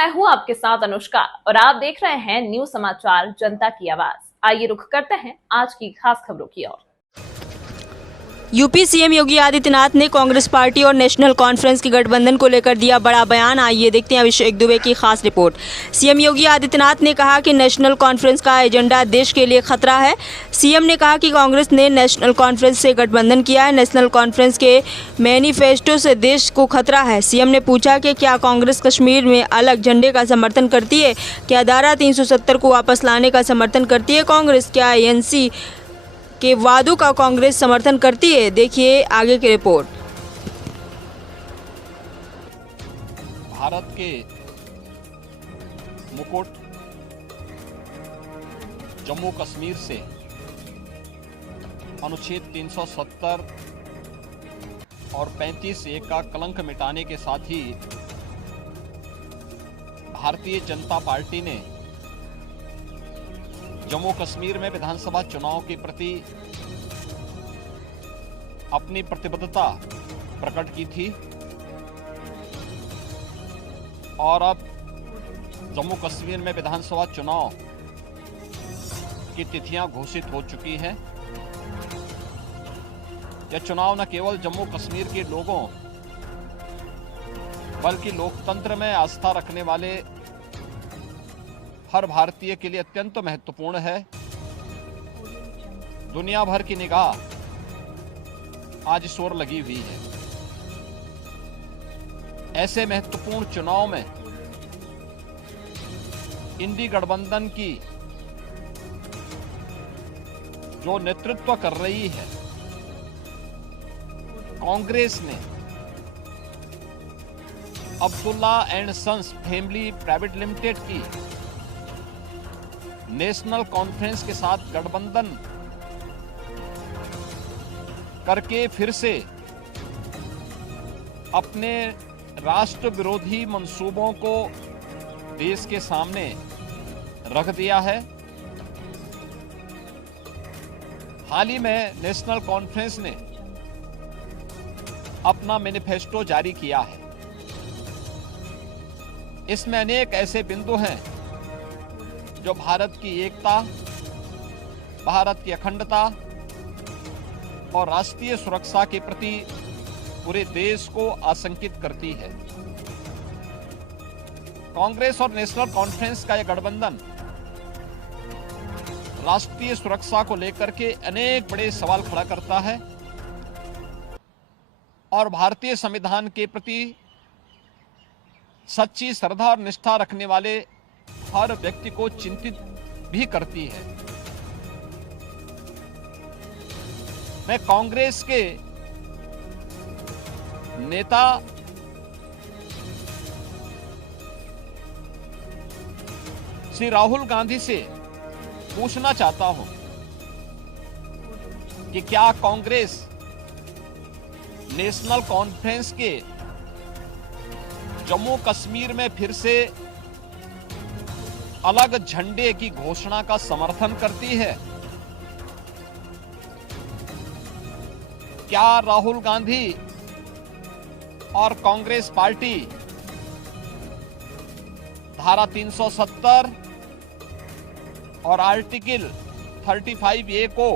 मैं हूं आपके साथ अनुष्का और आप देख रहे हैं न्यूज समाचार जनता की आवाज। आइए रुख करते हैं आज की खास खबरों की ओर। यूपी सीएम योगी आदित्यनाथ ने कांग्रेस पार्टी और नेशनल कॉन्फ्रेंस के गठबंधन को लेकर दिया बड़ा बयान। आइए देखते हैं अभिषेक दुबे की खास रिपोर्ट। सीएम योगी आदित्यनाथ ने कहा कि नेशनल कॉन्फ्रेंस का एजेंडा देश के लिए खतरा है। सीएम ने कहा कि कांग्रेस ने नेशनल कॉन्फ्रेंस से गठबंधन किया है। नेशनल कॉन्फ्रेंस के मैनिफेस्टो से देश को खतरा है। सीएम ने पूछा कि क्या कांग्रेस कश्मीर में अलग झंडे का समर्थन करती है, क्या धारा 370 को वापस लाने का समर्थन करती है कांग्रेस, क्या एनसी के वादों का कांग्रेस समर्थन करती है। देखिए आगे की रिपोर्ट। भारत के मुकुट जम्मू कश्मीर से अनुच्छेद 370 और 35(a) का कलंक मिटाने के साथ ही भारतीय जनता पार्टी ने जम्मू कश्मीर में विधानसभा चुनाव के प्रति अपनी प्रतिबद्धता प्रकट की थी और अब जम्मू कश्मीर में विधानसभा चुनाव की तिथियां घोषित हो चुकी हैं। यह चुनाव न केवल जम्मू कश्मीर के लोगों बल्कि लोकतंत्र में आस्था रखने वाले हर भारतीय के लिए अत्यंत महत्वपूर्ण है। दुनिया भर की निगाह आज इस ओर लगी हुई है। ऐसे महत्वपूर्ण चुनाव में इंडी गठबंधन की जो नेतृत्व कर रही है कांग्रेस ने Abdullah and sons family private limited की नेशनल कॉन्फ्रेंस के साथ गठबंधन करके फिर से अपने राष्ट्र विरोधी मंसूबों को देश के सामने रख दिया है। हाल ही में नेशनल कॉन्फ्रेंस ने अपना मैनिफेस्टो जारी किया है। इसमें अनेक ऐसे बिंदु हैं जो भारत की एकता, भारत की अखंडता और राष्ट्रीय सुरक्षा के प्रति पूरे देश को आशंकित करती है। कांग्रेस और नेशनल कॉन्फ्रेंस का यह गठबंधन राष्ट्रीय सुरक्षा को लेकर के अनेक बड़े सवाल खड़ा करता है और भारतीय संविधान के प्रति सच्ची श्रद्धा और निष्ठा रखने वाले हर व्यक्ति को चिंतित भी करती है। मैं कांग्रेस के नेता श्री राहुल गांधी से पूछना चाहता हूं कि क्या कांग्रेस नेशनल कॉन्फ्रेंस के जम्मू कश्मीर में फिर से अलग झंडे की घोषणा का समर्थन करती है? क्या राहुल गांधी और कांग्रेस पार्टी धारा 370 और आर्टिकल 35(a) को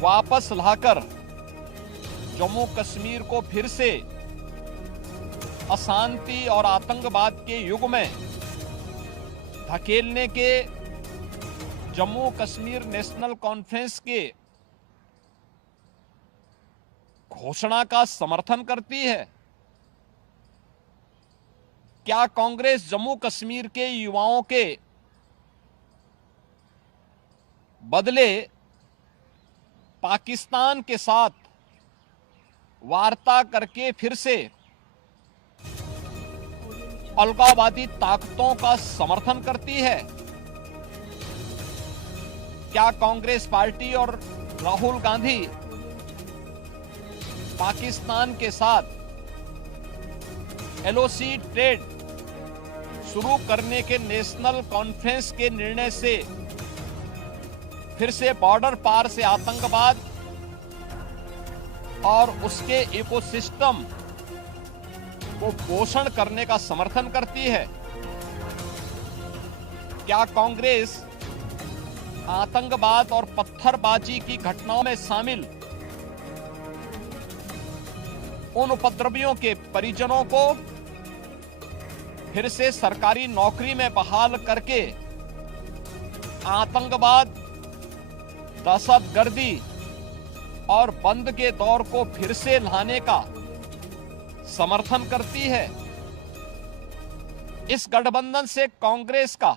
वापस लाकर जम्मू कश्मीर को फिर से अशांति और आतंकवाद के युग में धकेलने के जम्मू कश्मीर नेशनल कॉन्फ्रेंस के घोषणा का समर्थन करती है? क्या कांग्रेस जम्मू कश्मीर के युवाओं के बदले पाकिस्तान के साथ वार्ता करके फिर से अलगाववादी ताकतों का समर्थन करती है? क्या कांग्रेस पार्टी और राहुल गांधी पाकिस्तान के साथ एलओसी ट्रेड शुरू करने के नेशनल कॉन्फ्रेंस के निर्णय से फिर से बॉर्डर पार से आतंकवाद और उसके इकोसिस्टम को पोषण करने का समर्थन करती है? क्या कांग्रेस आतंकवाद और पत्थरबाजी की घटनाओं में शामिल उन उपद्रवियों के परिजनों को फिर से सरकारी नौकरी में बहाल करके आतंकवाद, दहशतगर्दी और बंद के दौर को फिर से लाने का समर्थन करती है? इस गठबंधन से कांग्रेस का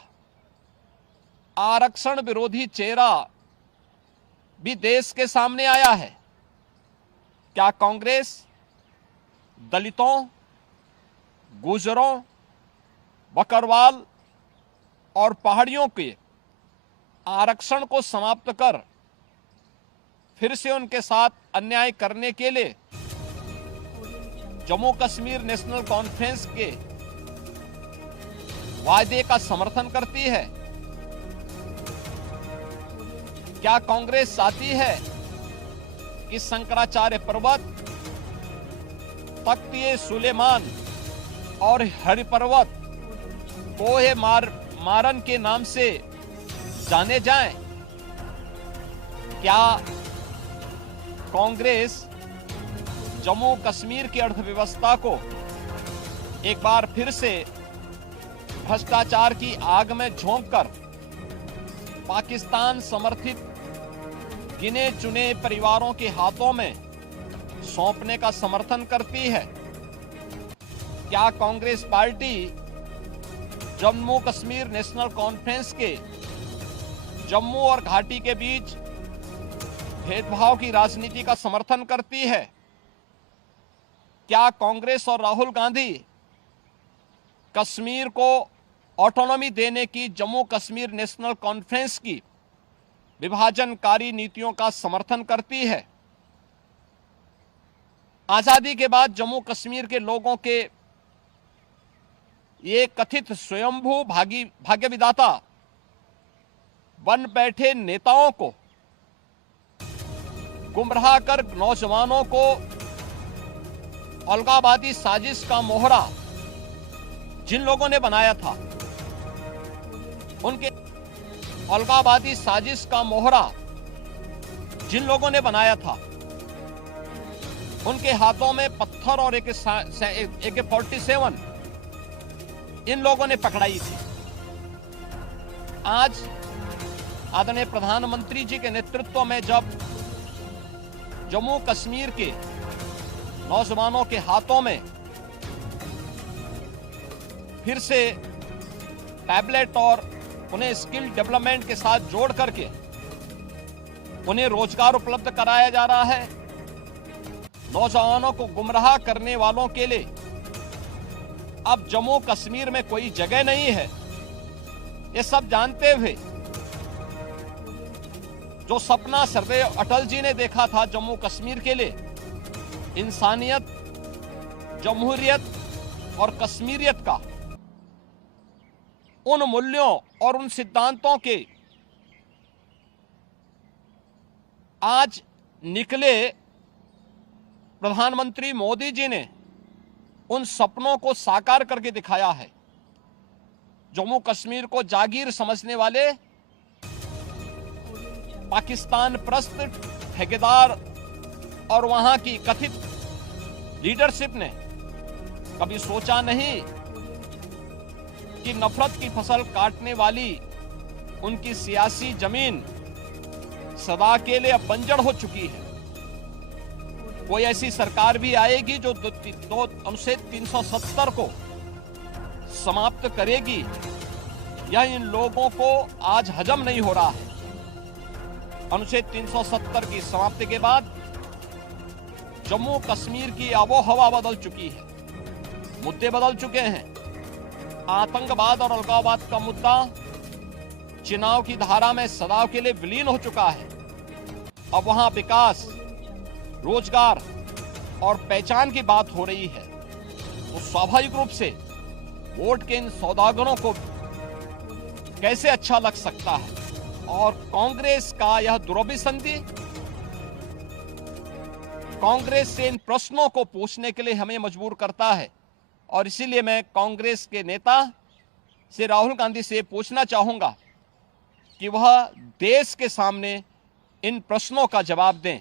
आरक्षण विरोधी चेहरा भी देश के सामने आया है। क्या कांग्रेस दलितों, गुर्जरों, बकरवाल और पहाड़ियों के आरक्षण को समाप्त कर फिर से उनके साथ अन्याय करने के लिए जम्मू कश्मीर नेशनल कॉन्फ्रेंस के वायदे का समर्थन करती है? क्या कांग्रेस चाहती है कि शंकराचार्य पर्वत, तख्त सुलेमान और हरि पर्वत कोहे मारन के नाम से जाने जाएं? क्या कांग्रेस जम्मू कश्मीर की अर्थव्यवस्था को एक बार फिर से भ्रष्टाचार की आग में झोंककर पाकिस्तान समर्थित गिने चुने परिवारों के हाथों में सौंपने का समर्थन करती है? क्या कांग्रेस पार्टी जम्मू कश्मीर नेशनल कॉन्फ्रेंस के जम्मू और घाटी के बीच भेदभाव की राजनीति का समर्थन करती है? क्या कांग्रेस और राहुल गांधी कश्मीर को ऑटोनॉमी देने की जम्मू कश्मीर नेशनल कॉन्फ्रेंस की विभाजनकारी नीतियों का समर्थन करती है? आजादी के बाद जम्मू कश्मीर के लोगों के ये कथित स्वयंभू भाग्य विधाता बन बैठे नेताओं को गुमराह कर नौजवानों को अलगाववादी साजिश का मोहरा जिन लोगों ने बनाया था, उनके अलगाववादी साजिश का मोहरा जिन लोगों ने बनाया था, उनके हाथों में पत्थर और AK-47 इन लोगों ने पकड़ाई थी। आज आदरणीय प्रधानमंत्री जी के नेतृत्व में जब जम्मू कश्मीर के नौजवानों के हाथों में फिर से टैबलेट और उन्हें स्किल डेवलपमेंट के साथ जोड़ करके उन्हें रोजगार उपलब्ध कराया जा रहा है, नौजवानों को गुमराह करने वालों के लिए अब जम्मू कश्मीर में कोई जगह नहीं है, ये सब जानते हुए जो सपना सर्वैव अटल जी ने देखा था जम्मू कश्मीर के लिए, इंसानियत, जमहूरियत और कश्मीरियत का, उन मूल्यों और उन सिद्धांतों के आज निकले प्रधानमंत्री मोदी जी ने उन सपनों को साकार करके दिखाया है। जम्मू कश्मीर को जागीर समझने वाले पाकिस्तान प्रस्त ठेकेदार और वहां की कथित लीडरशिप ने कभी सोचा नहीं कि नफरत की फसल काटने वाली उनकी सियासी जमीन सदा के लिए अब बंजर हो चुकी है। कोई ऐसी सरकार भी आएगी जो अनुच्छेद 370 को समाप्त करेगी, यह इन लोगों को आज हजम नहीं हो रहा है। अनुच्छेद 370 की समाप्ति के बाद जम्मू कश्मीर की आबो हवा बदल चुकी है, मुद्दे बदल चुके हैं। आतंकवाद और अलगाववाद का मुद्दा चुनाव की धारा में सदा के लिए विलीन हो चुका है। अब वहां विकास, रोजगार और पहचान की बात हो रही है, तो स्वाभाविक रूप से वोट के इन सौदागरों को कैसे अच्छा लग सकता है। और कांग्रेस का यह दुरभिसंधि कांग्रेस से इन प्रश्नों को पूछने के लिए हमें मजबूर करता है और इसीलिए मैं कांग्रेस के नेता से राहुल गांधी से पूछना चाहूंगा कि वह देश के सामने इन प्रश्नों का जवाब दें